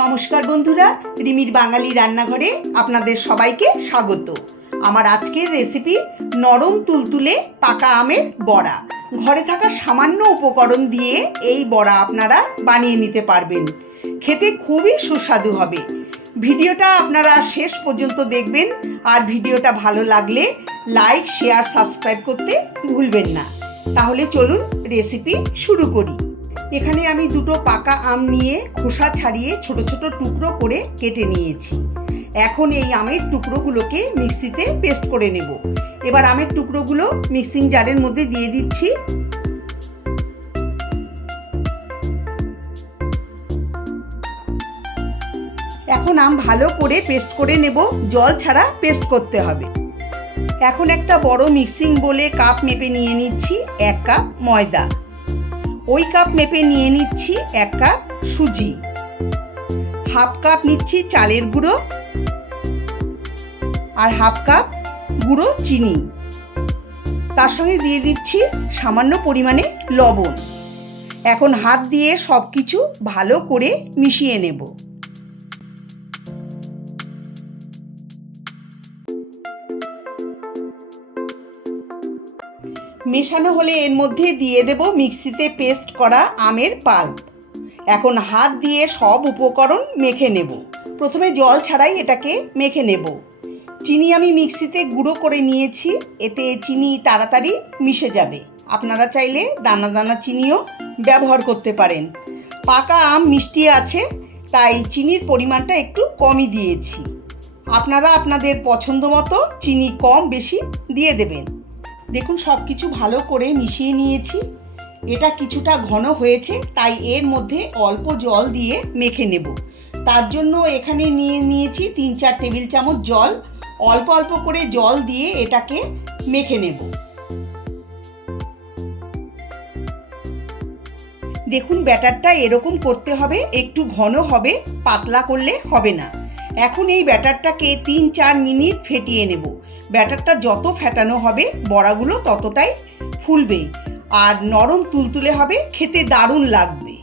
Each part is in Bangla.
নমস্কার বন্ধুরা, রিমির বাঙালি রান্নাঘরে আপনাদের সবাইকে স্বাগত। আমার আজকের রেসিপি নরম তুলতুলে পাকা আমের বড়া। ঘরে থাকা সামান্য উপকরণ দিয়ে এই বড়া আপনারা বানিয়ে নিতে পারবেন। খেতে খুবই সুস্বাদু হবে। ভিডিওটা আপনারা শেষ পর্যন্ত দেখবেন আর ভিডিওটা ভালো লাগলে লাইক শেয়ার সাবস্ক্রাইব করতে ভুলবেন না। তাহলে চলুন রেসিপি শুরু করি। এখানে আমি দুটো পাকা আম নিয়ে খোসা ছাড়িয়ে ছোট ছোট টুকরো করে কেটে নিয়েছি। এখন এই আমের টুকরোগুলোকে মিক্সিতে পেস্ট করে নেব। এবার আমের টুকরোগুলো মিক্সিং জারের মধ্যে দিয়ে দিচ্ছি। এখন আম ভালো করে পেস্ট করে নেব। জল ছাড়া পেস্ট করতে হবে। এখন একটা বড় মিক্সিং বলে কাপ মেপে নিয়ে নিচ্ছি। এক কাপ ময়দা। ওই কাপ মেপে নিয়ে নিচ্ছি এক কাপ সুজি। হাফ কাপ নিচ্ছি চালের গুঁড়ো আর হাফ কাপ গুঁড়ো চিনি। তার সঙ্গে দিয়ে দিচ্ছি সামান্য পরিমাণে লবণ। এখন হাত দিয়ে সব কিছু ভালো করে মিশিয়ে নেব। মেশানো হলে এর মধ্যে দিয়ে দেব মিক্সিতে পেস্ট করা আমের পাল্প। এখন হাত দিয়ে সব উপকরণ মেখে নেব। প্রথমে জল ছাড়াই এটাকে মেখে নেব। চিনি আমি মিক্সিতে গুঁড়ো করে নিয়েছি, এতে চিনি তাড়াতাড়ি মিশে যাবে। আপনারা চাইলে দানা দানা চিনিও ব্যবহার করতে পারেন। পাকা আম মিষ্টি আছে, তাই চিনির পরিমাণটা একটু কমই দিয়েছি। আপনারা আপনাদের পছন্দ মতো চিনি কম বেশি দিয়ে দেবেন। দেখুন সব কিছু ভালো করে মিশিয়ে নিয়েছি। এটা কিছুটা ঘন হয়েছে, তাই এর মধ্যে অল্প জল দিয়ে মেখে নেব। তার জন্য এখানে নিয়ে নিয়েছি তিন চার টেবিল চামচ জল। অল্প অল্প করে জল দিয়ে এটাকে মেখে নেব। দেখুন, ব্যাটারটা এরকম করতে হবে, একটু ঘন হবে, পাতলা করলে হবে না। এখন এই ব্যাটারটাকে তিন চার মিনিট ফেটিয়ে নেব। ব্যাটারটা যত ফেটানো হবে, বড়াগুলো ততটাই ফুলবে। আর নরম তুলতুলে হবে, খেতে দারুণ লাগবে।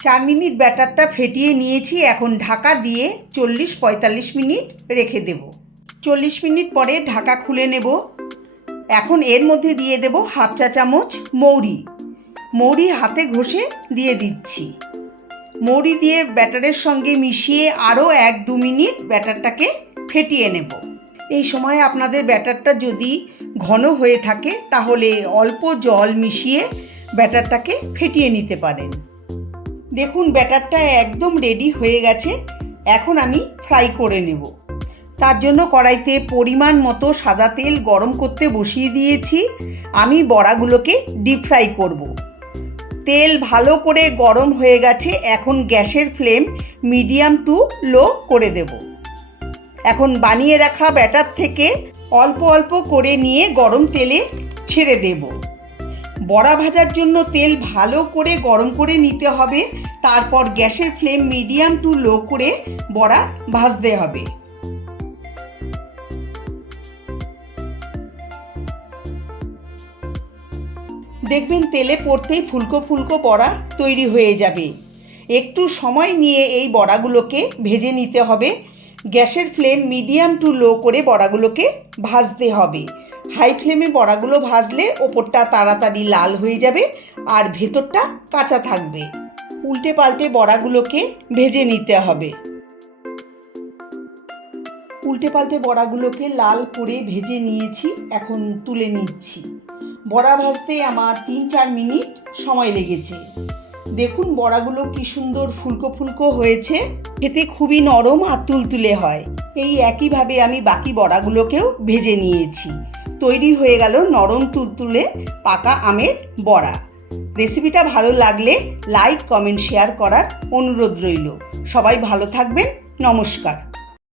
চার মিনিট ব্যাটারটা ফেটিয়ে নিয়েছি, এখন ঢাকা দিয়ে চল্লিশ পঁয়তাল্লিশ মিনিট রেখে দেব। চল্লিশ মিনিট পরে ঢাকা খুলে নেব। এখন এর মধ্যে দিয়ে দেব হাফ চা চামচ মৌরি। মৌরি হাতে ঘষে দিয়ে দিচ্ছি। মৌরি দিয়ে ব্যাটারের সঙ্গে মিশিয়ে আরও এক দু মিনিট ব্যাটারটাকে ফেটিয়ে নেব। এই সময় আপনাদের ব্যাটারটা যদি ঘন হয়ে থাকে, তাহলে অল্প জল মিশিয়ে ব্যাটারটাকে ফেটিয়ে নিতে পারেন। দেখুন, ব্যাটারটা একদম রেডি হয়ে গেছে। এখন আমি ফ্রাই করে নেব। তার জন্য কড়াইতে পরিমাণ মতো সাদা তেল গরম করতে বসিয়ে দিয়েছি। আমি বড়াগুলোকে ডিপ ফ্রাই করব। তেল ভালো করে গরম হয়ে গেছে, এখন গ্যাসের ফ্লেম মিডিয়াম টু লো করে দেব। এখন বানিয়ে রাখা ব্যাটার থেকে অল্প অল্প করে নিয়ে গরম তেলে ছেড়ে দেব। বড়া ভাজার জন্য তেল ভালো করে গরম করে নিতে হবে, তারপর গ্যাসের ফ্লেম মিডিয়াম টু লো করে বড়া ভাজতে হবে। দেখবেন তেলে পড়তেই ফুলকো ফুলকো বড়া তৈরি হয়ে যাবে। একটু সময় নিয়ে এই বড়াগুলোকে ভেজে নিতে হবে। গ্যাসের ফ্লেম মিডিয়াম টু লো করে বড়াগুলোকে ভাজতে হবে। হাই ফ্লেমে বড়াগুলো ভাজলে ওপরটা তাড়াতাড়ি লাল হয়ে যাবে আর ভেতরটা কাঁচা থাকবে। উল্টে পাল্টে বড়াগুলোকে ভেজে নিতে হবে। উল্টে পাল্টে বড়াগুলোকে লাল করে ভেজে নিয়েছি, এখন তুলে নিচ্ছি। বড়া ভাজতে আমার তিন চার মিনিট সময় লেগেছে। দেখুন বড়াগুলো কি সুন্দর ফুলকো ফুলকো হয়েছে। খেতে খুবই নরম আর তুলতুলে হয়। এই একইভাবে আমি বাকি বড়াগুলোকেও ভেজে নিয়েছি। তৈরি হয়ে গেল নরম তুলতুলে পাকা আমের বড়া। রেসিপিটা ভালো লাগলে লাইক, কমেন্ট, শেয়ার করার অনুরোধ রইল। সবাই ভালো থাকবেন। নমস্কার।